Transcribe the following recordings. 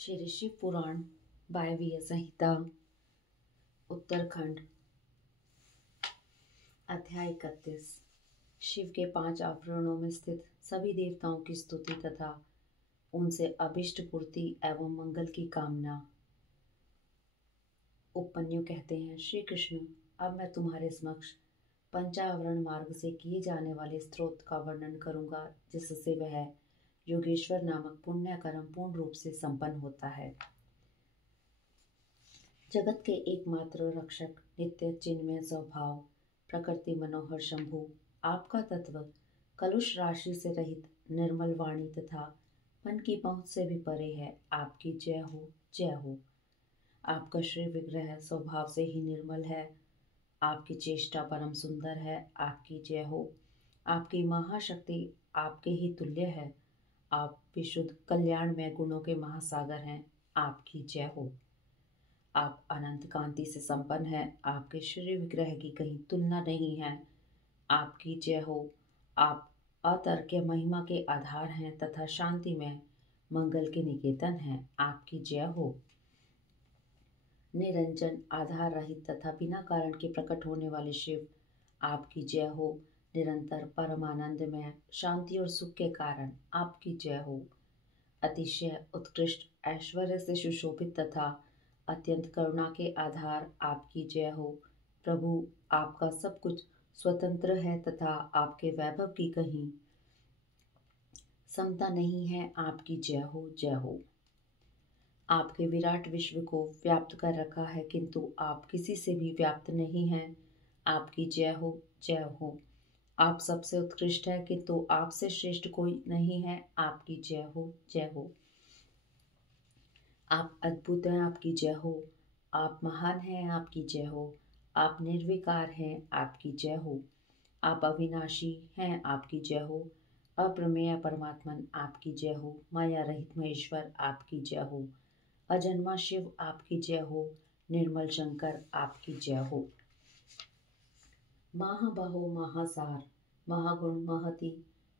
श्री शिव पुराण वायवीय संहिता उत्तरखंड अध्याय 31। शिव के 5 आवरणों में स्थित सभी देवताओं की स्तुति तथा उनसे अभिष्ट पूर्ति एवं मंगल की कामना। उपमन्यु कहते हैं, श्री कृष्ण, अब मैं तुम्हारे समक्ष पंचावरण मार्ग से किए जाने वाले स्त्रोत का वर्णन करूंगा, जिससे वह योगेश्वर नामक पुण्य कर्म पूर्ण रूप से संपन्न होता है। जगत के एकमात्र रक्षक, नित्य चिन्मय स्वभाव, प्रकृति मनोहर शंभु, आपका तत्व कलुष राशि से रहित निर्मल वाणी तथा मन की पहुंच से भी परे है। आपकी जय हो, जय हो। आपका श्री विग्रह स्वभाव से ही निर्मल है। आपकी चेष्टा परम सुंदर है। आपकी जय हो। आपकी महाशक्ति आपके ही तुल्य है। आप विशुद्ध कल्याण में गुणों के महासागर हैं। आपकी जय हो। आप अनंत कांति से संपन्न हैं। आपके श्री विग्रह की कहीं तुलना नहीं है। आपकी जय हो। आप अतर्क्य महिमा के आधार हैं तथा शांति में मंगल के निकेतन हैं। आपकी जय हो। निरंजन, आधार रहित तथा बिना कारण के प्रकट होने वाले शिव, आपकी जय हो। निरंतर परमानंद में शांति और सुख के कारण आपकी जय हो। अतिशय उत्कृष्ट ऐश्वर्य से सुशोभित तथा अत्यंत करुणा के आधार आपकी जय हो। प्रभु, आपका सब कुछ स्वतंत्र है तथा आपके वैभव की कहीं समता नहीं है। आपकी जय हो, जय हो। आपके विराट विश्व को व्याप्त कर रखा है, किंतु आप किसी से भी व्याप्त नहीं हैं। आपकी जय हो, जय हो। आप सबसे उत्कृष्ट है, किंतु आपसे श्रेष्ठ कोई नहीं है। आपकी जय हो, जय हो। आप अद्भुत हैं। आपकी जय हो। आप महान हैं। आपकी जय हो। आप निर्विकार हैं। आपकी जय हो। आप अविनाशी हैं। आपकी जय हो। अप्रमेय परमात्मन आपकी जय हो। माया रहित महेश्वर आपकी जय हो। अजन्मा शिव आपकी जय हो। निर्मल शंकर आपकी जय हो। महाबाहो महासार, महागुण महति,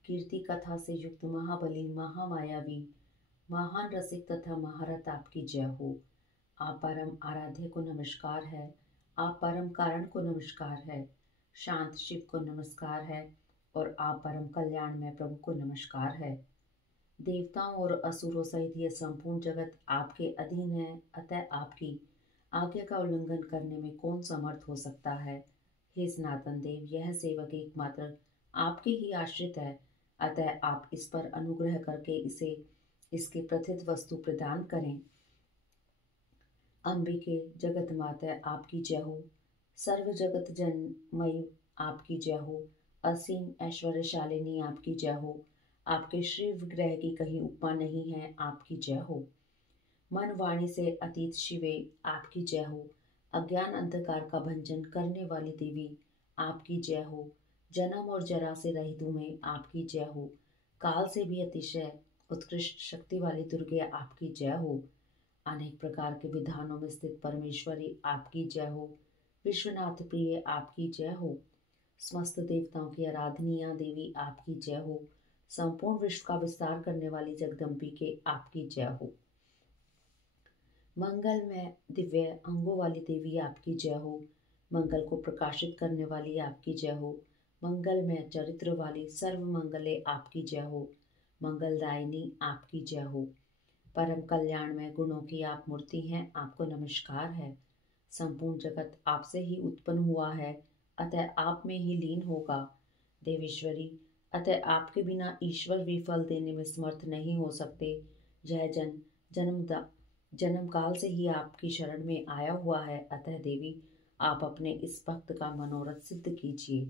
कीर्ति कथा से युक्त महाबली महामायावी, महान रसिक तथा महारथ आपकी जय हो। आप परम आराध्य को नमस्कार है। आप परम कारण को नमस्कार है। शांत शिव को नमस्कार है और आप परम कल्याण में प्रभु को नमस्कार है। देवताओं और असुरों सहित यह संपूर्ण जगत आपके अधीन है, अतः आपकी आज्ञा का उल्लंघन करने में कौन समर्थ हो सकता है। हे सनातन देव, यह सेवक एकमात्र आपके ही आश्रित है, अतः आप इस पर अनुग्रह करके इसे इसके प्रथित वस्तु प्रदान करें। अंबिके जगत माता आपकी जय हो। सर्व जगत जनमयी आपकी जय हो। असीम ऐश्वर्यशालिनी आपकी जय हो। आपके श्री विग्रह की कहीं उपमा नहीं है। आपकी जय हो। मन वाणी से अतीत शिवे आपकी जय हो। अज्ञान अंधकार का भंजन करने वाली देवी आपकी जय हो। जन्म और जरा से रहित में आपकी जय हो। काल से भी अतिशय उत्कृष्ट शक्ति वाली दुर्गे आपकी जय हो। अनेक प्रकार के विधानों में स्थित परमेश्वरी आपकी जय हो। विश्वनाथ प्रिय आपकी जय हो। समस्त देवताओं की आराधनीय देवी आपकी जय हो। संपूर्ण विश्व का विस्तार करने वाली जगदम्बिके आपकी जय हो। मंगल में दिव्य अंगों वाली देवी आपकी जय हो। मंगल को प्रकाशित करने वाली आपकी जय हो। मंगल में चरित्र वाली सर्व मंगले आपकी जय हो। मंगलदायिनी आपकी जय हो। परम कल्याण में गुणों की आप मूर्ति हैं। आपको नमस्कार है। संपूर्ण जगत आपसे ही उत्पन्न हुआ है, अतः आप में ही लीन होगा। देवेश्वरी, अतः आपके बिना ईश्वर भी फल देने में समर्थ नहीं हो सकते। यह जन्म काल से ही आपकी शरण में आया हुआ है, अतः देवी आप अपने इस भक्त का मनोरथ सिद्ध कीजिए।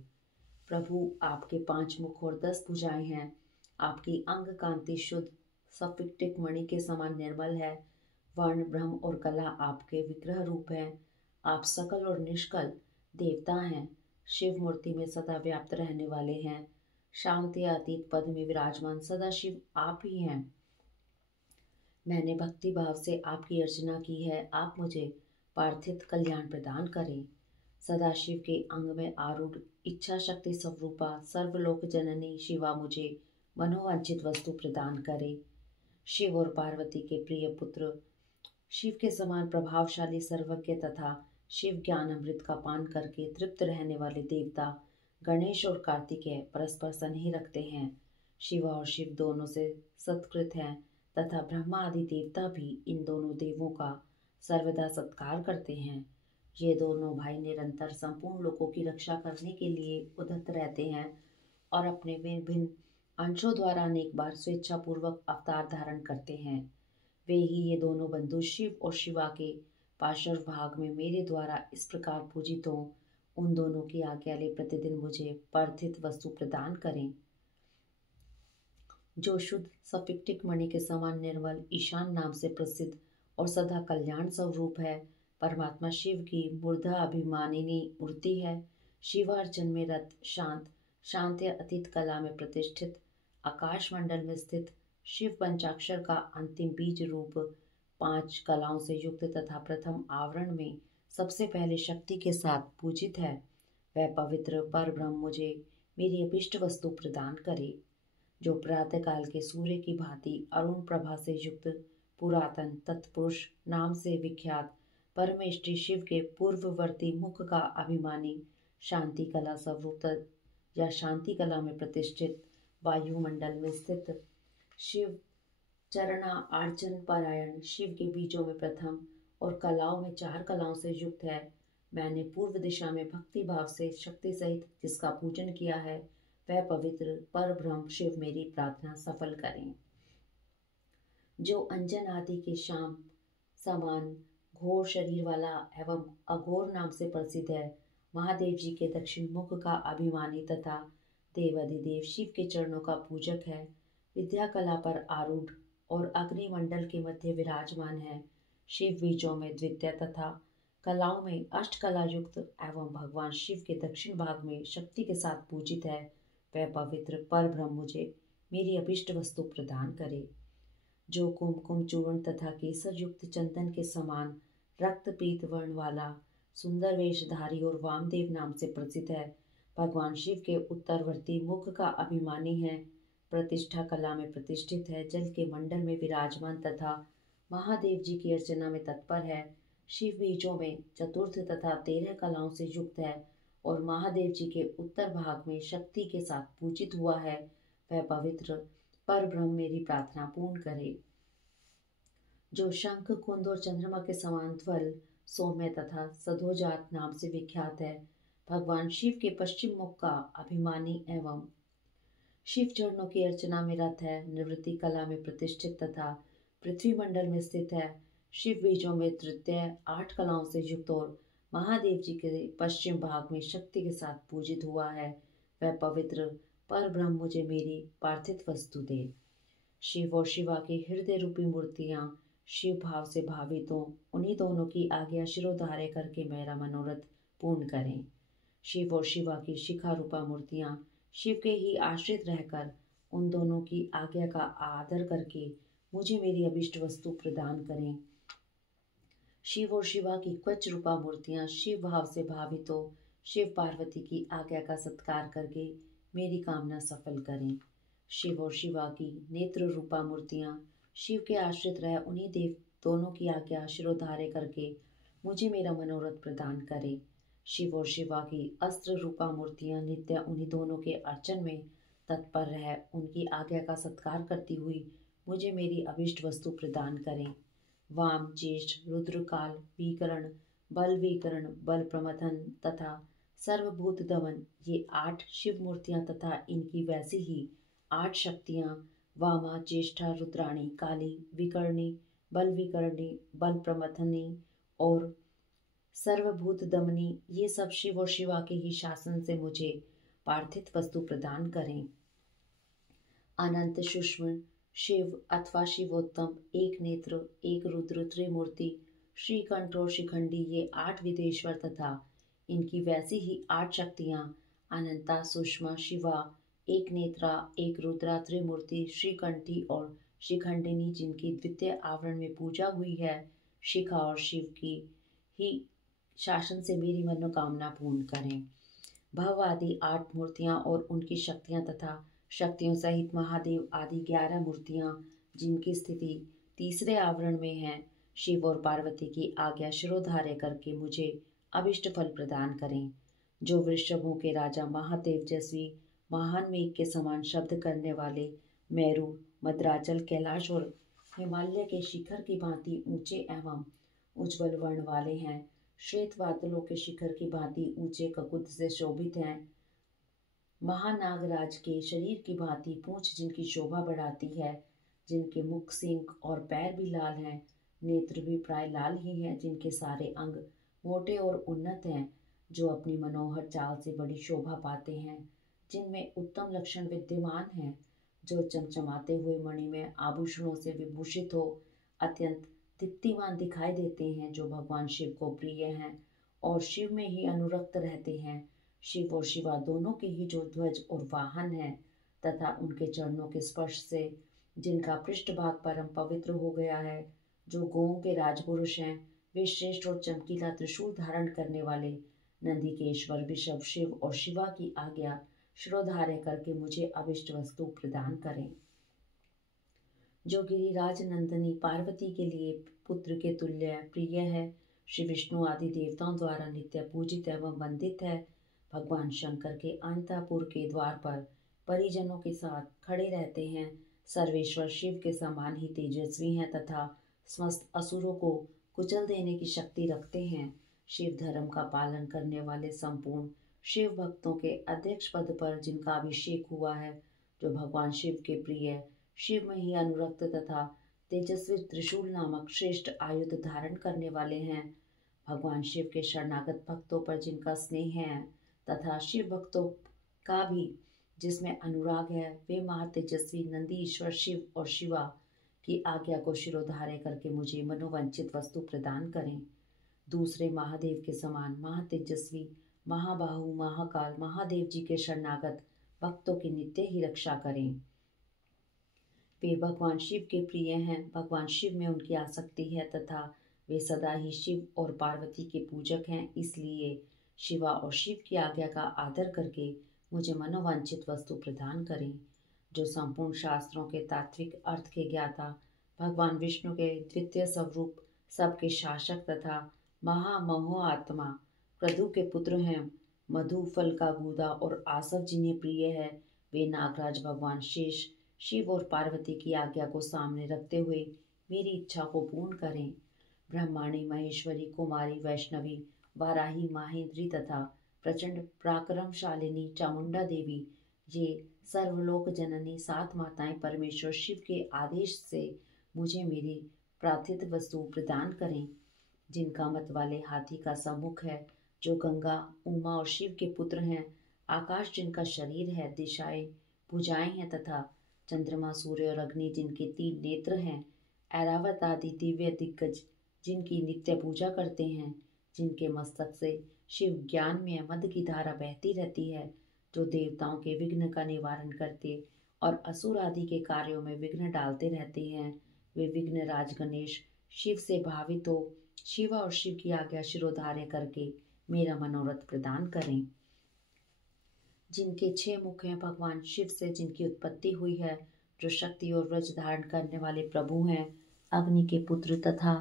प्रभु, आपके 5 मुख और 10 भुजाएं हैं। आपकी अंग कांति शुद्ध सफिक्टिक मणि के समान निर्मल है। वर्ण ब्रह्म और कला आपके विग्रह रूप हैं। आप सकल और निष्कल देवता हैं। शिव मूर्ति में सदा व्याप्त रहने वाले हैं। शांति अतीत पद में विराजमान सदा शिव आप ही हैं। मैंने भक्ति भाव से आपकी अर्चना की है। आप मुझे पार्थिव कल्याण प्रदान करें। सदाशिव के अंग में आरूढ़ इच्छा शक्ति स्वरूपा सर्वलोक जननी शिवा मुझे मनोवांछित वस्तु प्रदान करे। शिव और पार्वती के प्रिय पुत्र, शिव के समान प्रभावशाली, सर्वज्ञ तथा शिव ज्ञान अमृत का पान करके तृप्त रहने वाले देवता गणेश और कार्तिकेय परस्पर स्नेह रखते हैं। शिवा और शिव दोनों से सत्कृत हैं तथा ब्रह्मा आदि देवता भी इन दोनों देवों का सर्वदा सत्कार करते हैं। ये दोनों भाई निरंतर संपूर्ण लोगों की रक्षा करने के लिए उद्यत रहते हैं और अपने भिन्न भिन्न अंशों द्वारा अनेक बार स्वेच्छापूर्वक अवतार धारण करते हैं। वे ही ये दोनों बंधु शिव और शिवा के पार्श्व भाग में मेरे द्वारा इस प्रकार पूजित हों, उन दोनों की आज्ञा ले प्रतिदिन मुझे पार्थिव वस्तु प्रदान करें। जो शुद्ध सफिक्टिक मणि के समान निर्मल ईशान नाम से प्रसिद्ध और सदा कल्याण स्वरूप है, परमात्मा शिव की मूर्धा अभिमानिनी मूर्ति है। शिवार्चन में रत शांत शांत या अतीत कला में प्रतिष्ठित आकाश मंडल में स्थित शिव पंचाक्षर का अंतिम बीज रूप 5 कलाओं से युक्त तथा प्रथम आवरण में सबसे पहले शक्ति के साथ पूजित है। वह पवित्र पर ब्रह्म मुझे मेरी अभिष्ट वस्तु प्रदान करे। जो प्रातःकाल के सूर्य की भांति अरुण प्रभा से युक्त पुरातन तत्पुरुष नाम से विख्यात परमेष्टि शिव के पूर्ववर्ती मुख का अभिमानी शांति कला स्वरूप या शांति कला में प्रतिष्ठित वायुमंडल में स्थित शिव चरणा अर्चन पारायण शिव के बीजों में प्रथम और कलाओं में 4 कलाओं से युक्त है। मैंने पूर्व दिशा में भक्ति भाव से शक्ति सहित जिसका पूजन किया है, वह पवित्र पर ब्रह्म शिव मेरी प्रार्थना सफल करें। जो अंजन आदि के श्याम समान घोर शरीर वाला एवं अघोर नाम से प्रसिद्ध है, महादेव जी के दक्षिण मुख का अभिमानी तथा देवाधिदेव शिव के चरणों का पूजक है। विद्या कला पर आरूढ़ और अग्निमंडल के मध्य विराजमान है। शिव बीजों में द्वितीय तथा कलाओं में अष्टकला युक्त एवं भगवान शिव के दक्षिण भाग में शक्ति के साथ पूजित है। वह पवित्र पर ब्रह्म मुझे मेरी अभिष्ट वस्तु प्रदान करे। जो कुमकुम चूर्ण तथा केसर युक्त चंदन के समान रक्त पीत वर्ण वाला सुंदर वेशधारी और वामदेव नाम से प्रसिद्ध है, भगवान शिव के उत्तरवर्ती मुख का अभिमानी है, प्रतिष्ठा कला में प्रतिष्ठित है, जल के मंडल में विराजमान तथा महादेव जी की अर्चना में तत्पर है। शिव बीजों में चतुर्थ तथा 13 कलाओं से युक्त है और महादेव जी के उत्तर भाग में शक्ति के साथ पूजित हुआ है। वह पवित्र पर ब्रह्म मेरी प्रार्थना पूर्ण करे। जो शंख कुंद और चंद्रमा के समान ध्वल सौम्य तथा सधोजात नाम से विख्यात है, भगवान शिव के पश्चिम मुख का अभिमानी एवं शिव चरणों की अर्चना में रत है, निवृत्ति कला में प्रतिष्ठित तथा पृथ्वी मंडल में स्थित है। शिव बीजों में तृतीय 8 कलाओं से युक्त और महादेव जी के पश्चिम भाग में शक्ति के साथ पूजित हुआ है। वह पवित्र पर ब्रह्म मुझे मेरी पार्थिव वस्तु दे। शिव और शिवा की हृदय रूपी मूर्तियां शिव भाव से भावित हों, उन्हीं दोनों की आज्ञा शिरोधार्य करके मेरा मनोरथ पूर्ण करें। शिव और शिवा की शिखा रूपा मूर्तियां शिव के ही आश्रित रहकर उन दोनों की आज्ञा का आदर करके मुझे मेरी अभिष्ट वस्तु प्रदान करें। शिव और शिवा की क्वच रूपा मूर्तियां शिव भाव से भावित हो शिव पार्वती की आज्ञा का सत्कार करके मेरी कामना सफल करें। शिव और शिवा की नेत्र रूपा मूर्तियां शिव के आश्रित रह उन्हीं देव दोनों की आज्ञा शिरोधार्य करके मुझे मेरा मनोरथ प्रदान करे। शिव और शिवा की अस्त्र रूपा मूर्तियां नित्य उन्हीं दोनों के अर्चन में तत्पर रह उनकी आज्ञा का सत्कार करती हुई मुझे मेरी अभिष्ट वस्तु प्रदान करें। वाम ज्येष्ठ रुद्रकाल विकरण बल प्रमथन तथा सर्वभूत दमन ये 8 शिव मूर्तियां तथा इनकी वैसी ही 8 शक्तियां वामा ज्येष्ठा रुद्राणी काली विकर्णी बल प्रमथनी और सर्वभूत दमनी ये सब शिव और शिवा के ही शासन से मुझे पार्थिव वस्तु प्रदान करें। अनंत सूक्ष्म शिव अथवा शिवोत्तम एक नेत्र एक रुद्र त्रिमूर्ति श्रीकंठ और शिखंडी ये 8 विदेश्वर तथा इनकी वैसी ही 8 शक्तियां अनंता सुषमा शिवा एक नेत्रा एक रुद्रा त्रिमूर्ति श्रीकंठी और शिखंडिनी जिनकी द्वितीय आवरण में पूजा हुई है, शिखा और शिव की ही शासन से मेरी मनोकामना पूर्ण करें। भव आदि 8 मूर्तियां और उनकी शक्तियां तथा शक्तियों सहित महादेव आदि 11 मूर्तियां जिनकी स्थिति तीसरे आवरण में है, शिव और पार्वती की आज्ञा शिरोधार्य करके मुझे अभिष्ट फल प्रदान करें। जो वृषभों के राजा महातेजस्वी महान मेघ के समान शब्द करने वाले मेरु, मद्राचल, कैलाश और हिमालय के शिखर की भांति ऊंचे एवं उज्ज्वल वर्ण वाले हैं, श्वेत बादलों के शिखर की भांति ऊंचे ककुद से शोभित हैं, महानागराज के शरीर की भांति पूंछ जिनकी शोभा बढ़ाती है, जिनके मुख, सींग और पैर भी लाल हैं, नेत्र भी प्राय लाल ही हैं, जिनके सारे अंग मोटे और उन्नत हैं, जो अपनी मनोहर चाल से बड़ी शोभा पाते हैं, जिनमें उत्तम लक्षण विद्यमान हैं, जो चमचमाते हुए मणिमय आभूषणों से विभूषित हो अत्यंत दीप्तिमान दिखाई देते हैं, जो भगवान शिव को प्रिय हैं और शिव में ही अनुरक्त रहते हैं। शिव और शिवा दोनों के ही जो ध्वज और वाहन हैं तथा उनके चरणों के स्पर्श से जिनका पृष्ठभाग परम पवित्र हो गया है, जो गौओं के राजपुरुष हैं, वे श्रेष्ठ और चमकीला त्रिशूल धारण करने वाले नंदिकेश्वर विषभ शिव और शिवा की आज्ञा शिरोधार्य करके मुझे अभिष्ट वस्तु प्रदान करें। जो गिरिराज नंदिनी पार्वती के लिए पुत्र के तुल्य प्रिय है, श्री विष्णु आदि देवताओं द्वारा नित्य पूजित एवं वंदित है, भगवान शंकर के अंतःपुर के द्वार पर परिजनों के साथ खड़े रहते हैं, सर्वेश्वर शिव के समान ही तेजस्वी हैं तथा समस्त असुरों को कुचल देने की शक्ति रखते हैं, शिव धर्म का पालन करने वाले संपूर्ण शिव भक्तों के अध्यक्ष पद पर जिनका अभिषेक हुआ है, जो भगवान शिव के प्रिय शिव में ही अनुरक्त तथा तेजस्वी त्रिशूल नामक श्रेष्ठ आयुध धारण करने वाले हैं, भगवान शिव के शरणागत भक्तों पर जिनका स्नेह है तथा शिव भक्तों का भी जिसमें अनुराग है, वे महातेजस्वी नंदी ईश्वर शिव और शिवा की आज्ञा को शिरोधार्य करके मुझे मनोवांछित वस्तु प्रदान करें। दूसरे महादेव के समान महातेजस्वी महाबाहु महाकाल महादेव जी के शरणागत भक्तों की नित्य ही रक्षा करें। वे भगवान शिव के प्रिय हैं, भगवान शिव में उनकी आसक्ति है तथा वे सदा ही शिव और पार्वती के पूजक हैं, इसलिए शिवा और शिव की आज्ञा का आदर करके मुझे मनोवांछित वस्तु प्रदान करें। जो संपूर्ण शास्त्रों के तात्विक अर्थ के ज्ञाता भगवान विष्णु के द्वितीय स्वरूप सबके शासक तथा महामहो आत्मा प्रदु के पुत्र हैं, मधु फल का गूदा और आसव जिन्हें प्रिय है, वे नागराज भगवान शेष शिव और पार्वती की आज्ञा को सामने रखते हुए मेरी इच्छा को पूर्ण करें। ब्रह्माणी महेश्वरी कुमारी वैष्णवी वाराही माहेंद्री तथा प्रचंड पराक्रमशालिनी चामुंडा देवी, ये सर्वलोक जननी सात माताएं परमेश्वर शिव के आदेश से मुझे मेरी प्रार्थित वस्तु प्रदान करें। जिनका मत वाले हाथी का सम्मुख है, जो गंगा उमा और शिव के पुत्र हैं, आकाश जिनका शरीर है, दिशाएं भुजाएं हैं तथा चंद्रमा सूर्य और अग्नि जिनके 3 नेत्र हैं, ऐरावत आदि दिव्य दिग्गज जिनकी नित्य पूजा करते हैं, जिनके मस्तक से शिव ज्ञान में मद की धारा बहती रहती है, जो देवताओं के विघ्न का निवारण करते और असुर आदि के कार्यों में विघ्न डालते रहते हैं, वे विघ्न राज गणेश शिव से भावित हो शिवा और शिव की आज्ञा शिरोधार्य करके मेरा मनोरथ प्रदान करें। जिनके 6 मुख हैं, भगवान शिव से जिनकी उत्पत्ति हुई है, जो शक्ति और व्रज धारण करने वाले प्रभु हैं, अग्नि के पुत्र तथा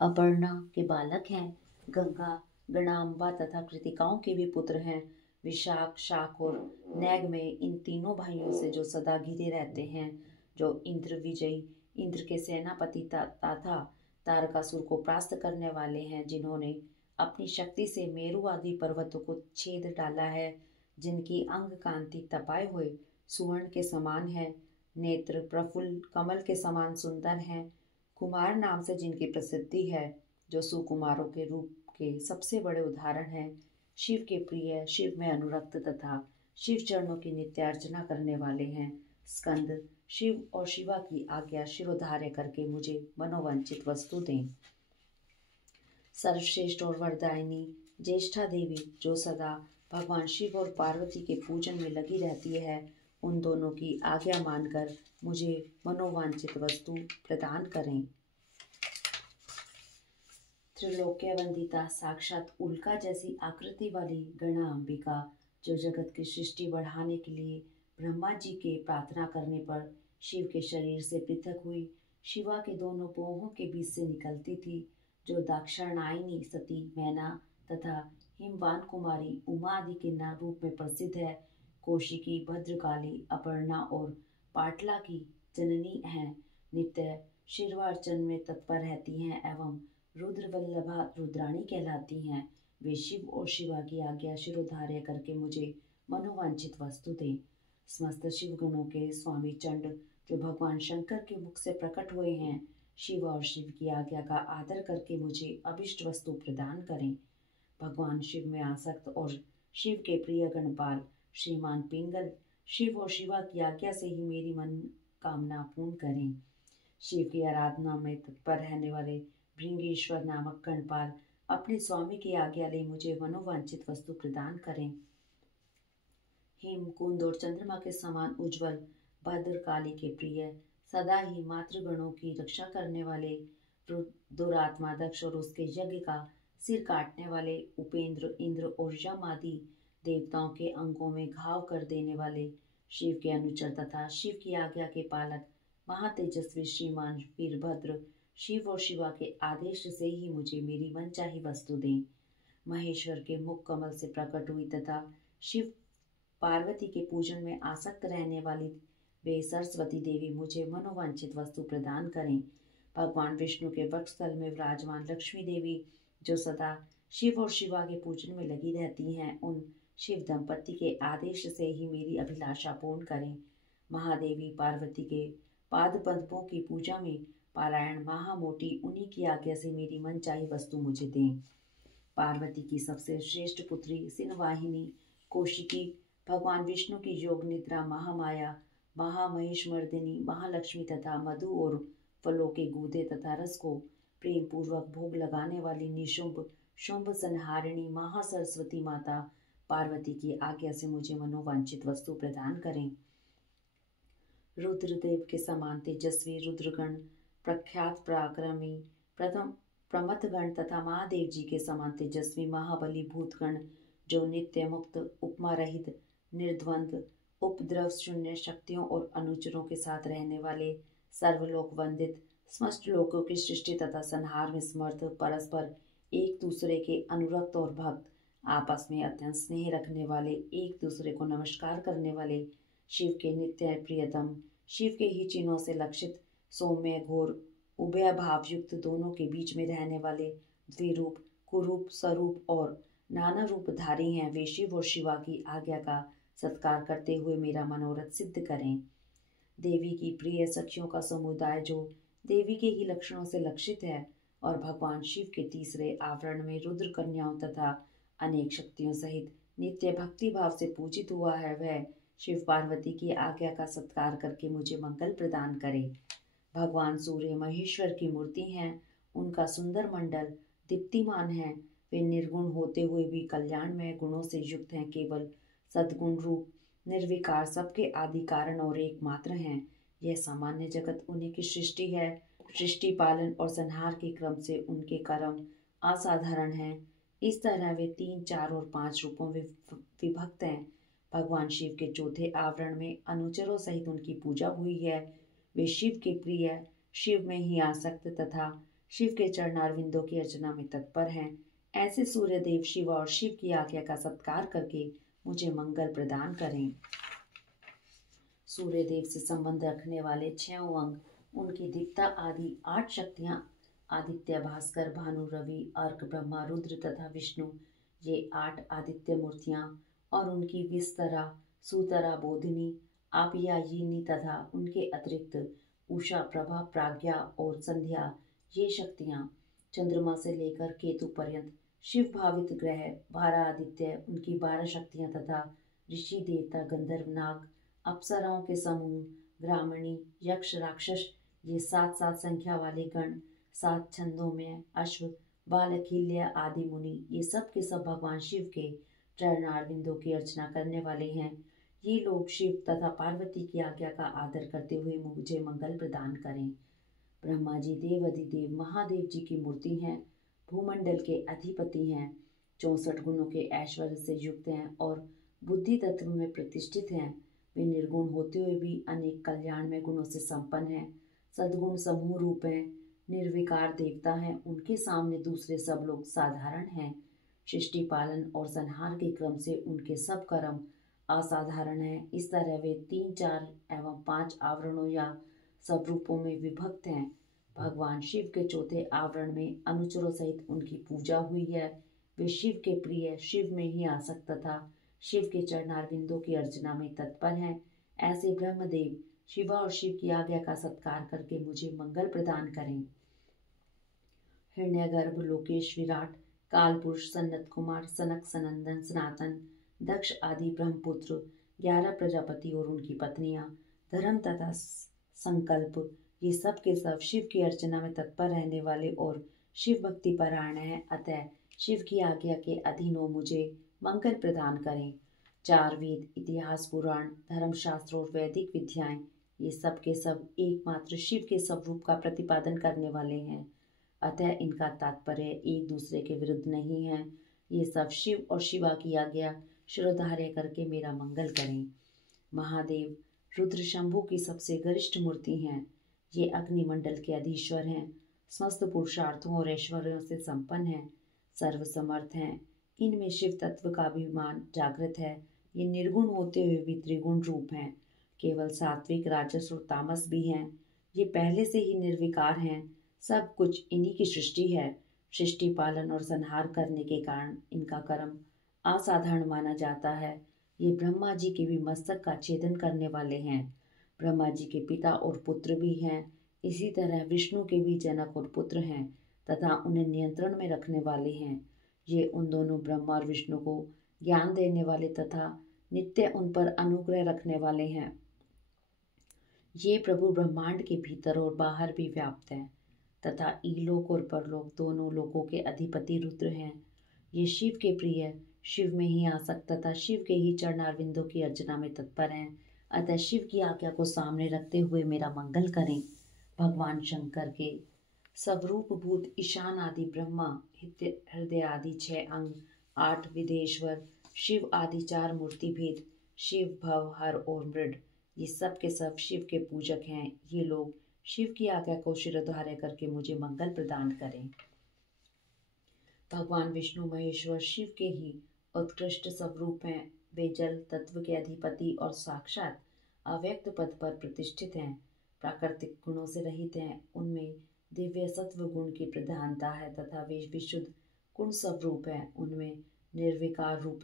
अपर्णा के बालक हैं, गंगा गणाम्बा तथा कृतिकाओं के भी पुत्र हैं, विशाख शाख और नैग में इन तीनों भाइयों से जो सदा घिरे रहते हैं, जो इंद्र विजयी इंद्र के सेनापति तथा तारकासुर को परास्त करने वाले हैं, जिन्होंने अपनी शक्ति से मेरु आदि पर्वतों को छेद डाला है, जिनकी अंग कांति तपाए हुए सुवर्ण के समान है, नेत्र प्रफुल्ल कमल के समान सुंदर हैं, कुमार नाम से जिनकी प्रसिद्धि है, जो सुकुमारों के रूप के सबसे बड़े उदाहरण हैं, शिव के प्रिय शिव में अनुरक्त तथा शिव चरणों की नित्य अर्चना करने वाले हैं, स्कंद शिव और शिवा की आज्ञा शिरोधार्य करके मुझे मनोवांछित वस्तु दें। सर्वश्रेष्ठ और वरदायिनी ज्येष्ठा देवी, जो सदा भगवान शिव और पार्वती के पूजन में लगी रहती है, उन दोनों की आज्ञा मानकर मुझे मनोवांछित वस्तु प्रदान करें। त्रिलोक्य वंदिता साक्षात उल्का जैसी आकृति वाली गणा अंबिका, जो जगत की सृष्टि बढ़ाने के लिए ब्रह्मा जी के प्रार्थना करने पर शिव के शरीर से पृथक हुई शिवा के दोनों पोहों के बीच से निकलती थी, जो दाक्षायणी सती मैना तथा हिमवान कुमारी उमा आदि के नाम रूप में प्रसिद्ध है। कौशिकी, भद्रकाली, अपर्णा और पाटला की जननी हैं। नित्य शिवार्चन में तत्पर रहती हैं एवं रुद्रवल्लभा रुद्राणी कहलाती हैं। वे शिव और शिवा की आज्ञा शिरोधार्य करके मुझे मनोवांछित वस्तु दें। समस्त शिव गुणों के स्वामी चंड जो भगवान शंकर के मुख से प्रकट हुए हैं, शिव और शिव की आज्ञा का आदर करके मुझे अभिष्ट वस्तु प्रदान करें। भगवान शिव में आसक्त और शिव के प्रिय गणपाल श्रीमान पिंगल शिव और शिवा की आज्ञा से ही मेरी मन कामना पूर्ण करें। शिव की आराधना में तत्पर रहने वाले भृंगेश्वर नामक गणपाल अपने स्वामी की आज्ञा ले मुझे मनोवांछित वस्तु प्रदान करें। हेमकुंद और चंद्रमा के समान उज्जवल भद्रकाली के प्रिय सदा ही मातृगणों की रक्षा करने वाले दुरात्मा दक्ष और उसके यज्ञ का सिर काटने वाले उपेंद्र, इंद्र और यम आदि देवताओं के अंगों में घाव कर देने वाले शिव के अनुचर तथा शिव की आज्ञा के पालक महातेजस्वी श्रीमान वीरभद्र शिव और शिवा के आदेश से ही मुझे मेरी मनचाही वस्तु दें। महेश्वर के मुख कमल से प्रकट हुई तथा शिव पार्वती के पूजन में आसक्त रहने वाली वे सरस्वती देवी मुझे मनोवांछित वस्तु प्रदान करें। भगवान विष्णु के वक्षस्थल में विराजमान लक्ष्मी देवी जो सदा शिव और शिवा के पूजन में लगी रहती हैं, उन शिव दंपति के आदेश से ही मेरी अभिलाषा पूर्ण करें। महादेवी पार्वती के पाद पद्मों की पूजा में पारायण महामोटी उन्हीं की आज्ञा से मेरी मनचाही वस्तु मुझे दें। पार्वती की सबसे श्रेष्ठ पुत्री सिनवाहिनी कौशिकी भगवान विष्णु की योग निद्रा महामाया महामहिषमर्दिनी महालक्ष्मी तथा मधु और फलों के गूदे तथा रस को प्रेम पूर्वक भोग लगाने वाली निशुंभ शुंभ संहारिणी महासरस्वती माता पार्वती की आज्ञा से मुझे मनोवांछित वस्तु प्रदान करें। रुद्रदेव के समान तेजस्वी रुद्रगण प्रख्यात पराक्रमी प्रथम प्रमथगण तथा महादेव जी के समान तेजस्वी महाबली भूतगण जो नित्य मुक्त उपमा रहित निर्द्वंद उपद्रव शून्य शक्तियों और अनुचरों के साथ रहने वाले सर्वलोक वंदित समस्त लोकों की सृष्टि तथा संहार में समर्थ परस्पर एक दूसरे के अनुरक्त और भक्त आपस में अत्यंत स्नेह रखने वाले एक दूसरे को नमस्कार करने वाले शिव के नित्य प्रियतम शिव के ही चिन्हों से लक्षित सौम्य घोर उभय भाव युक्त दोनों के बीच में रहने वाले द्विरूप कुरूप स्वरूप और नाना रूपधारी हैं। वे शिव और शिवा की आज्ञा का सत्कार करते हुए मेरा मनोरथ सिद्ध करें। देवी की प्रिय सखियों का समुदाय जो देवी के ही लक्षणों से लक्षित है और भगवान शिव के तीसरे आवरण में रुद्र कन्याओं तथा अनेक शक्तियों सहित नित्य भक्ति भाव से पूजित हुआ है, वह शिव पार्वती की आज्ञा का सत्कार करके मुझे मंगल प्रदान करे। भगवान सूर्य महेश्वर की मूर्ति हैं, उनका सुंदर मंडल दीप्तिमान है। वे निर्गुण होते हुए भी कल्याणमय गुणों से युक्त हैं, केवल सद्गुण रूप निर्विकार सबके आदि कारण और एकमात्र हैं। यह सामान्य जगत उन्हीं की सृष्टि है। सृष्टि पालन और संहार के क्रम से उनके कर्म असाधारण हैं। इस तरह वे 3, 4 और 5 रूपों में विभक्त हैं। भगवान शिव के चौथे आवरण में अनुचरों सहित उनकी पूजा हुई है। वे शिव के प्रिय, शिव में ही आसक्त तथा शिव के चरणारविंदों की अर्चना में तत्पर हैं। ऐसे सूर्यदेव शिव और शिव की आज्ञा का सत्कार करके मुझे मंगल प्रदान करें। सूर्यदेव से संबंध रखने वाले 6 अंग, उनकी दीप्ता आदि 8 शक्तियां आदित्य, भास्कर, भानु, रवि, अर्क, ब्रह्मा, रुद्र तथा विष्णु, ये 8 आदित्य मूर्तियां और उनकी विस्तरा, सुतरा, बोधिनी, आप्यायिनी तथा उनके अतिरिक्त उषा, प्रभा, प्राज्ञा और संध्या, ये शक्तियां चंद्रमा से लेकर केतु पर्यंत शिव भावित ग्रह 12 आदित्य, उनकी 12 शक्तियां तथा ऋषि, देवता, गंधर्व, नाग, अप्सराओं के समूह, ब्राह्मणी, यक्ष, राक्षस, ये 7 संख्या वाले गण, 7 छंदों में अश्व, बालखिल्य आदि मुनि, ये सब के सब भगवान शिव के चरणारविंदों की अर्चना करने वाले हैं। ये लोग शिव तथा पार्वती की आज्ञा का आदर करते हुए मुझे मंगल प्रदान करें। ब्रह्मा जी देवाधिदेव महादेव जी की मूर्ति हैं, भूमंडल के अधिपति हैं, 64 गुणों के ऐश्वर्य से युक्त हैं और बुद्धि तत्व में प्रतिष्ठित हैं। वे निर्गुण होते हुए भी अनेक कल्याणमय गुणों से संपन्न हैं, सद्गुण समूह रूप हैं, निर्विकार देवता हैं। उनके सामने दूसरे सब लोग साधारण हैं। सृष्टि पालन और संहार के क्रम से उनके सब कर्म असाधारण हैं। इस तरह वे 3, 4 एवं 5 आवरणों या सब रूपों में विभक्त हैं। भगवान शिव के चौथे आवरण में अनुचरों सहित उनकी पूजा हुई है। वे शिव के प्रिय, शिव में ही आसक्त तथा शिव के चरणारविंदों की अर्चना में तत्पर हैं। ऐसे ब्रह्मदेव शिवा और शिव की आज्ञा का सत्कार करके मुझे मंगल प्रदान करें। हिरण्यगर्भ, लोकेश, विराट, कालपुरुष, सनत कुमार, सनक, सनंदन, सनातन, दक्ष आदि ब्रह्मपुत्र, 11 प्रजापति और उनकी पत्नियां, धर्म तथा संकल्प, ये सब के सब शिव की अर्चना में तत्पर रहने वाले और शिव भक्ति परायण हैं। अतः शिव की आज्ञा के अधीन हो मुझे मंगल प्रदान करें। 4 वेद, इतिहास, पुराण, धर्मशास्त्र और वैदिक विद्याएं, ये सब के सब एकमात्र शिव के स्वरूप का प्रतिपादन करने वाले हैं। अतः इनका तात्पर्य एक दूसरे के विरुद्ध नहीं है। ये सब शिव और शिवा की आज्ञा शिरोधार्य करके मेरा मंगल करें। महादेव रुद्र शंभु की सबसे गरिष्ठ मूर्ति हैं। ये अग्निमंडल के अधीश्वर हैं, समस्त पुरुषार्थों और ऐश्वर्यों से संपन्न हैं, सर्वसमर्थ हैं। इनमें शिव तत्व का अभिमान जागृत है। ये निर्गुण होते हुए भी त्रिगुण रूप हैं, केवल सात्विक, राजस और तामस भी हैं। ये पहले से ही निर्विकार हैं। सब कुछ इन्हीं की सृष्टि है। सृष्टि पालन और संहार करने के कारण इनका कर्म असाधारण माना जाता है। ये ब्रह्मा जी के भी मस्तक का छेदन करने वाले हैं। ब्रह्मा जी के पिता और पुत्र भी हैं। इसी तरह विष्णु के भी जनक और पुत्र हैं तथा उन्हें नियंत्रण में रखने वाले हैं। ये उन दोनों ब्रह्मा और विष्णु को ज्ञान देने वाले तथा नित्य उन पर अनुग्रह रखने वाले हैं। ये प्रभु ब्रह्मांड के भीतर और बाहर भी व्याप्त हैं तथा इलोक और परलोक दोनों लोकों के अधिपति रुद्र हैं। ये शिव के प्रिय, शिव में ही आसक्त तथा शिव के ही चरणारविंदों की अर्चना में तत्पर हैं। अतः शिव की आज्ञा को सामने रखते हुए मेरा मंगल करें। भगवान शंकर के स्वरूप भूत ईशान आदि ब्रह्मा, हृदय आदि 6 अंग, 8 विदेश्वर, शिव आदि 4 मूर्ति भेद, शिव, भव, हर और मृड, ये सब के सब शिव के पूजक हैं। ये लोग शिव की आज्ञा को शिरोधार्य करके मुझे मंगल प्रदान करें। भगवान विष्णु महेश्वर शिव के ही उत्कृष्ट स्वरूप हैं। वे जल तत्व के अधिपति और साक्षात अव्यक्त पद पर प्रतिष्ठित हैं। प्राकृतिक गुणों से रहित हैं। उनमें दिव्य सत्व गुण की प्रधानता है तथा वे विशुद्ध गुण स्वरूप हैं। उनमें निर्विकार रूप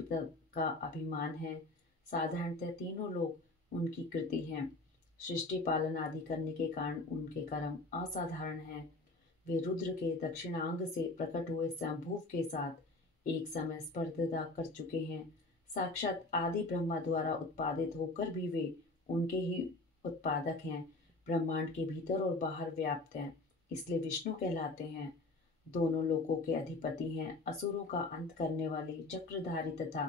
का अभिमान है। साधारणतः तीनों लोग उनकी कृति हैं। सृष्टि पालन आदि करने के कारण उनके कर्म असाधारण हैं। वे रुद्र के दक्षिणांग से प्रकट हुए स्वयंभू के साथ एक समय स्पर्धा कर चुके हैं। साक्षात आदि ब्रह्मा द्वारा उत्पादित होकर भी वे उनके ही उत्पादक हैं। ब्रह्मांड के भीतर और बाहर व्याप्त हैं, इसलिए विष्णु कहलाते हैं। दोनों लोकों के अधिपति हैं। असुरों का अंत करने वाले चक्रधारी तथा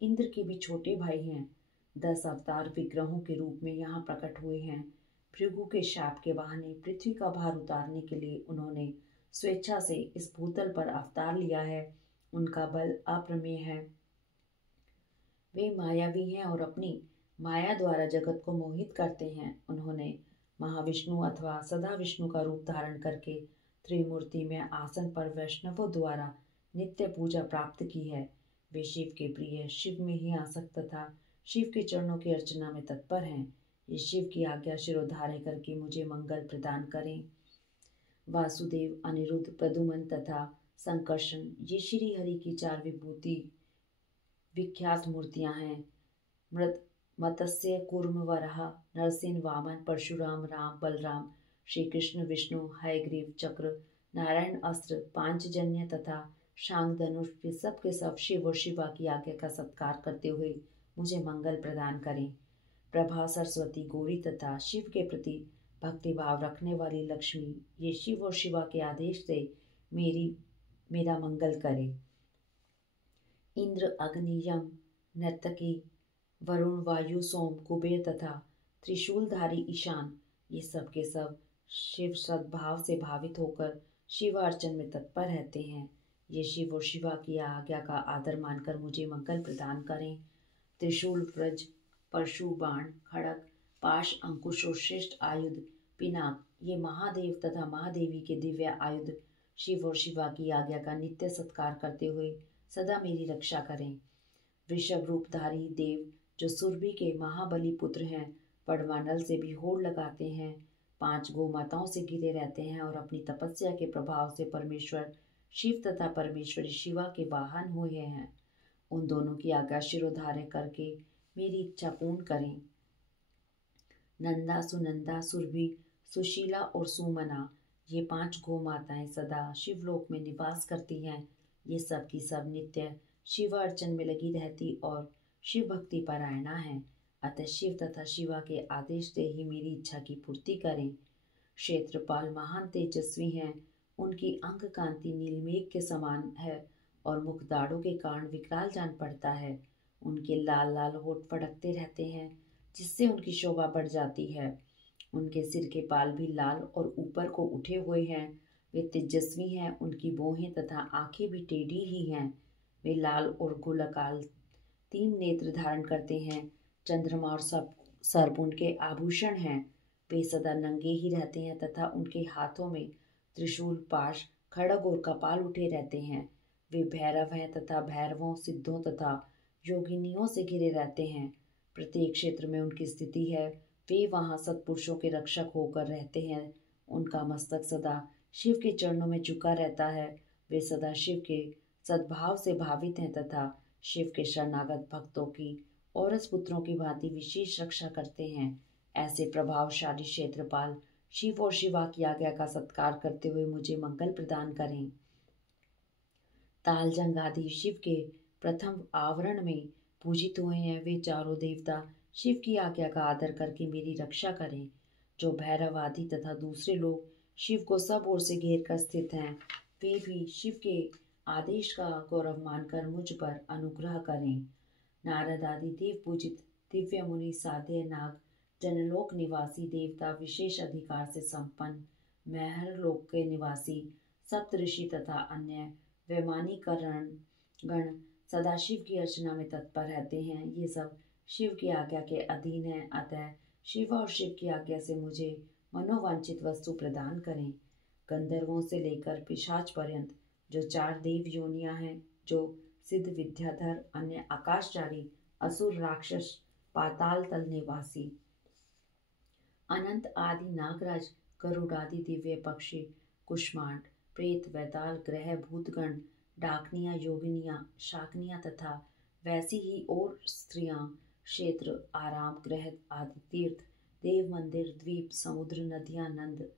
इंद्र के भी छोटे भाई हैं। 10 अवतार विग्रहों के रूप में यहाँ प्रकट हुए हैं। भृगु के शाप के बहाने पृथ्वी का भार उतारने के लिए उन्होंने स्वेच्छा से इस भूतल पर अवतार लिया है। उनका बल अप्रमेय है। वे मायावी हैं और अपनी माया द्वारा जगत को मोहित करते हैं। उन्होंने महाविष्णु अथवा सदा विष्णु का रूप धारण करके त्रिमूर्ति में आसन पर वैष्णवों द्वारा नित्य पूजा प्राप्त की है। वे शिव के प्रिय, शिव में ही आसक्त तथा शिव के चरणों की अर्चना में तत्पर हैं। ये शिव की आज्ञा शिरोधार्य करके मुझे मंगल प्रदान करें। वासुदेव, अनिरुद्ध, प्रद्युम्न तथा संकर्षण, ये श्री हरि की 4 विभूति विख्यात मूर्तियां हैं। मत्स्य, कूर्म, वराह, नरसिंह, वामन, परशुराम, राम, बलराम, श्री कृष्ण, विष्णु, हयग्रीव, चक्र, नारायण अस्त्र, पांचजन्य तथा शांग धनुष, ये सब के सब शिव और शिवा की आज्ञा का सत्कार करते हुए मुझे मंगल प्रदान करें। प्रभा, सरस्वती, गौरी तथा शिव के प्रति भक्ति भाव रखने वाली लक्ष्मी, ये शिव और शिवा के आदेश से मेरा मंगल करे। इंद्र, अग्नि, यम, नर्तकी, वरुण, वायु, सोम, कुबेर तथा त्रिशूलधारी ईशान, ये सब के सब शिव सद्भाव से भावित होकर शिवार्चन में तत्पर रहते हैं। ये शिव और शिवा की आज्ञा का आदर मानकर मुझे मंगल प्रदान करें। त्रिशूल, व्रज, परशु, बाण, खड़ग, पाश, अंकुश और श्रेष्ठ आयुध पिनाक, ये महादेव तथा महादेवी के दिव्य आयुध शिव और शिवा की आज्ञा का नित्य सत्कार करते हुए सदा मेरी रक्षा करें। वृषभ रूपधारी देव जो सुरभि के महाबली पुत्र हैं, पड़वानल से भी होड़ लगाते हैं, 5 गोमाताओं से घिरे रहते हैं और अपनी तपस्या के प्रभाव से परमेश्वर शिव तथा परमेश्वरी शिवा के वाहन हुए हैं, उन दोनों की आज्ञा शिरोधार्य करके मेरी इच्छा पूर्ण करें। नंदा, सुनंदा, सुरभि, सुशीला और सुमना, ये 5 गोमाताएं सदा शिवलोक में निवास करती हैं। ये सब की सब नित्य शिव अर्चन में लगी रहती और शिव भक्ति परायणा है। अतः शिव तथा शिवा के आदेश से ही मेरी इच्छा की पूर्ति करें। क्षेत्रपाल महान तेजस्वी हैं, उनकी अंग कांति नीलमेघ के समान है और मुख दाढ़ों के कारण विकराल जान पड़ता है। उनके लाल लाल होठ फड़कते रहते हैं, जिससे उनकी शोभा बढ़ जाती है। उनके सिर के बाल भी लाल और ऊपर को उठे हुए हैं। वे तेजस्वी हैं, उनकी भौहें तथा आंखें भी टेढ़ी ही हैं। वे लाल और गोलाकार 3 नेत्र धारण करते हैं। चंद्रमा और सर्प उनके आभूषण हैं। वे सदा नंगे ही रहते हैं तथा उनके हाथों में त्रिशूल, पाश, खड़ग और कपाल उठे रहते हैं। वे भैरव हैं तथा भैरवों, सिद्धों तथा योगिनियों से घिरे रहते हैं। प्रत्येक क्षेत्र में उनकी स्थिति है। वे वहाँ सत्पुरुषों के रक्षक होकर रहते हैं। उनका मस्तक सदा शिव के चरणों में झुका रहता है। वे सदा शिव के सद्भाव से भावित हैं तथा शिव के शरणागत भक्तों की औरस पुत्रों की भांति विशेष रक्षा करते हैं। ऐसे प्रभावशाली क्षेत्रपाल शिव और शिवा की आज्ञा का सत्कार करते हुए मुझे मंगल प्रदान करें। तालजंग आदि शिव के प्रथम आवरण में पूजित हुए हैं। वे चारों देवता शिव की आज्ञा का आदर करके मेरी रक्षा करें। जो भैरव आदि तथा दूसरे लोग शिव को सब ओर से घेर कर स्थित हैं, वे भी शिव के आदेश का गौरव मानकर मुझ पर अनुग्रह करें। नारद आदि देव पूजित दिव्य मुनि, साध्य, नाग, जनलोक निवासी देवता, विशेष अधिकार से संपन्न महर लोक के निवासी सप्तऋषि तथा अन्य वैमानिकरण गण सदाशिव की अर्चना में तत्पर रहते हैं। ये सब शिव की आज्ञा के अधीन है। अतः शिव और शिव की आज्ञा से मुझे मनोवांछित वस्तु प्रदान करें। गंधर्वों से लेकर पिशाच पर्यंत जो 4 देव योनियां हैं, जो सिद्ध, विद्याधर, अन्य आकाशचारी, असुर, राक्षस, पाताल तल निवासी, अनंत आदि नागराज, गरुड़ आदि दिव्य पक्षी, कुष्मांड, प्रेत, वैताल, ग्रह, भूतगण, डाकनियां, योगिनियां, शाकनियां तथा वैसी ही और स्त्रियां, क्षेत्र, आराम, ग्रह आदि तीर्थ, देव मंदिर, द्वीप, समुद्र, नदियां, नंद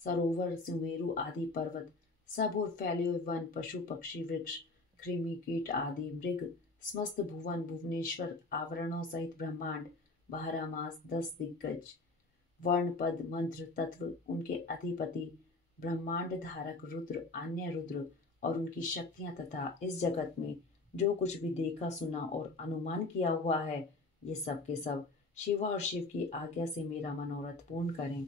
सरोवर, सुमेरु आदि पर्वत, सब और फैले हुए वन, पशु, पक्षी, वृक्ष, कृमि, कीट आदि मृग, समस्त भुवन, भुवनेश्वर, आवरणों सहित ब्रह्मांड, 12 मास, 10 दिग्गज, वर्ण, पद, मंत्र, तत्व, उनके अधिपति, ब्रह्मांड धारक रुद्र, अन्य रुद्र और उनकी शक्तियां तथा इस जगत में जो कुछ भी देखा, सुना और अनुमान किया हुआ है, ये सब के सब शिवा और शिव की आज्ञा से मेरा मनोरथ पूर्ण करें।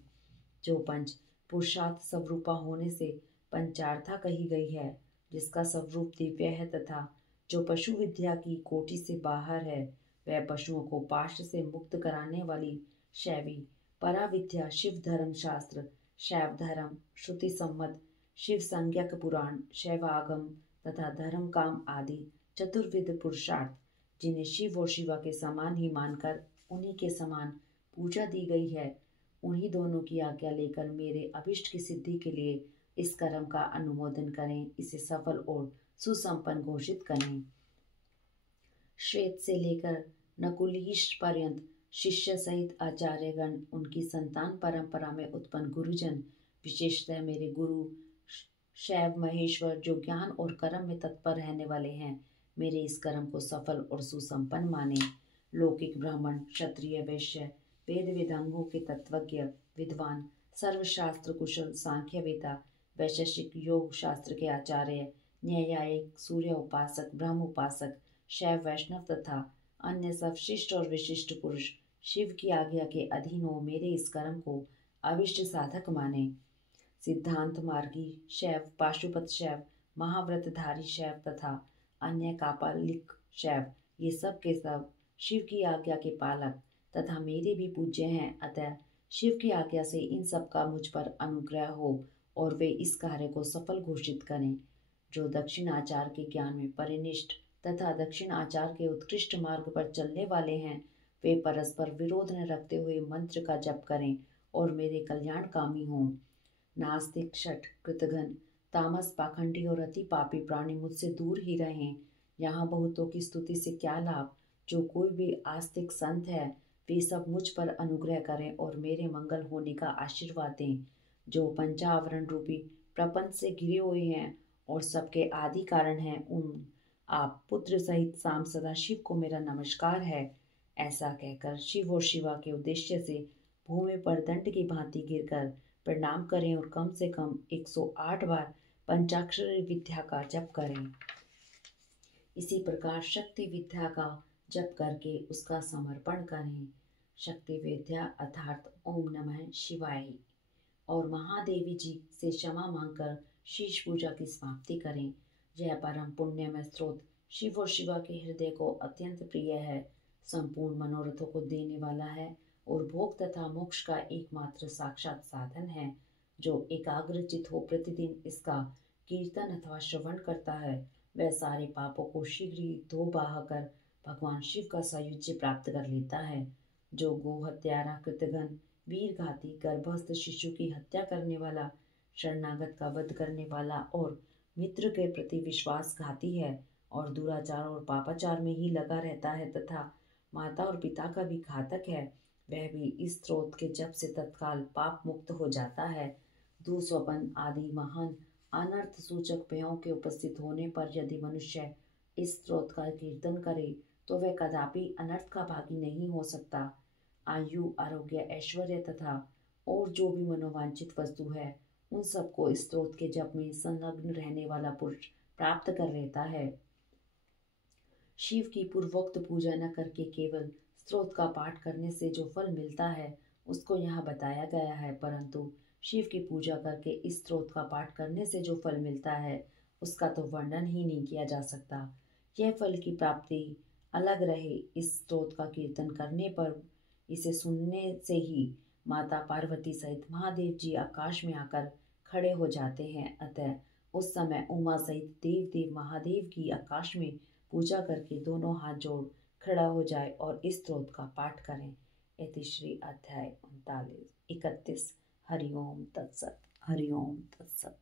जो पंच पुरुषार्थ स्वरूपा होने से पंचार्था कही गई है, जिसका स्वरूप दिव्य है तथा जो पशु विद्या की कोटि से बाहर है, वह पशुओं को पाश से मुक्त कराने वाली शैवी पराविद्या, शिव धर्म शास्त्र, शैव धर्म, श्रुति सम्मत, शिव संज्ञक पुराण, शैवागम तथा धर्म काम आदि चतुर्विध पुरुषार्थ, जिन्हें शिव और शिवा के समान ही मानकर उन्हीं के समान पूजा दी गई है, उन्हीं दोनों की आज्ञा लेकर मेरे अभिष्ट की सिद्धि के लिए इस कर्म का अनुमोदन करें, इसे सफल और सुसंपन्न घोषित करें। श्वेत से लेकर नकुलीश पर्यंत शिष्य सहित आचार्यगण, उनकी संतान परंपरा में उत्पन्न गुरुजन, विशेषतः मेरे गुरु शैव महेश्वर, जो ज्ञान और कर्म में तत्पर रहने वाले हैं, मेरे इस कर्म को सफल और सुसंपन्न माने। लौकिक ब्राह्मण, क्षत्रिय, वैश्य, वेद वेदांगों के तत्वज्ञ, विद्वान, सर्वशास्त्र कुशल, सांख्यवेता, वैशेषिक योग शास्त्र के आचार्य, न्यायिक, सूर्य उपासक, ब्रह्म उपासक, शैव वैष्णव तथा अन्य सब शिष्ट और विशिष्ट पुरुष शिव की आज्ञा के अधीन हो मेरे इस कर्म को अविष्ट साधक माने। सिद्धांत मार्गी शैव, पाशुपत शैव, महाव्रतधारी शैव तथा अन्य कापालिक शैव, ये सब के सब शिव की आज्ञा के पालक, तथा मेरे भी पूज्य हैं, अतः शिव की आज्ञा से इन सब का मुझ पर अनुग्रह हो और वे इस कार्य को सफल घोषित करें। जो दक्षिण आचार के ज्ञान में परिनिष्ठ तथा दक्षिण आचार के उत्कृष्ट मार्ग पर चलने वाले हैं, वे परस्पर विरोध न रखते हुए मंत्र का जप करें और मेरे कल्याणकामी हों। नास्तिक, शठ, कृतघ्न, तामस, पाखंडी और अति पापी प्राणी मुझसे दूर ही रहें। यहाँ बहुतों की स्तुति से क्या लाभ। जो कोई भी आस्तिक संत है, वे सब मुझ पर अनुग्रह करें और मेरे मंगल होने का आशीर्वाद दें। जो पंचावरण रूपी प्रपंच से घिरे हुए हैं और सबके आदि कारण हैं, उन आप पुत्र सहित शाम सदाशिव को मेरा नमस्कार है। ऐसा कहकर शिव और शिवा के उद्देश्य से भूमि पर दंड की भांति गिरकर प्रणाम करें और कम से कम 108 बार पंचाक्षरी विद्या का जप करें। इसी प्रकार शक्ति विद्या का जप करके उसका समर्पण करें। शक्ति विद्या अर्थात ओम नमः शिवाय और महादेवी जी से क्षमा मांगकर शीश पूजा की समाप्ति करें। यह परम पुण्यमय स्रोत शिव और शिवा के हृदय को अत्यंत प्रिय है, संपूर्ण मनोरथों को देने वाला है और भोग तथा मोक्ष का एकमात्र साक्षात साधन है। जो एकाग्रचित हो प्रतिदिन इसका कीर्तन अथवा श्रवण करता है, वह सारे पापों को शीघ्र ही धो बहाकर भगवान शिव का सायुज्य प्राप्त कर लेता है। जो गो हत्यारा, कृतघ्न, वीरघाती, गर्भस्थ शिशु की हत्या करने वाला, शरणागत का वध करने वाला और मित्र के प्रति विश्वासघाती है और दुराचार और पापाचार में ही लगा रहता है तथा माता और पिता का भी घातक है, वह भी इस स्रोत के जप से तत्काल पाप मुक्त हो जाता है। दुस्वपन आदि महान अनर्थ सूचक भयों के उपस्थित होने पर यदि मनुष्य इस स्रोत का कीर्तन करे तो वह कदापि अनर्थ का भागी नहीं हो सकता। आयु, आरोग्य, ऐश्वर्य तथा और जो भी मनोवांछित वस्तु है, उन सबको इस स्रोत के जप में संलग्न रहने वाला पुरुष प्राप्त कर लेता है। शिव की पूर्वोक्त पूजा न करके केवल स्रोत का पाठ करने से जो फल मिलता है उसको यहाँ बताया गया है, परंतु शिव की पूजा करके इस स्रोत का पाठ करने से जो फल मिलता है उसका तो वर्णन ही नहीं किया जा सकता। यह फल की प्राप्ति अलग रहे, इस स्रोत का कीर्तन करने पर इसे सुनने से ही माता पार्वती सहित महादेव जी आकाश में आकर खड़े हो जाते हैं। अतः उस समय उमा सहित देव देव महादेव की आकाश में पूजा करके दोनों हाथ जोड़ खड़ा हो जाए और इस स्तोत्र का पाठ करें। इति श्री अध्याय 39-31। हरिओम तत्सत। हरिओम तत्सत।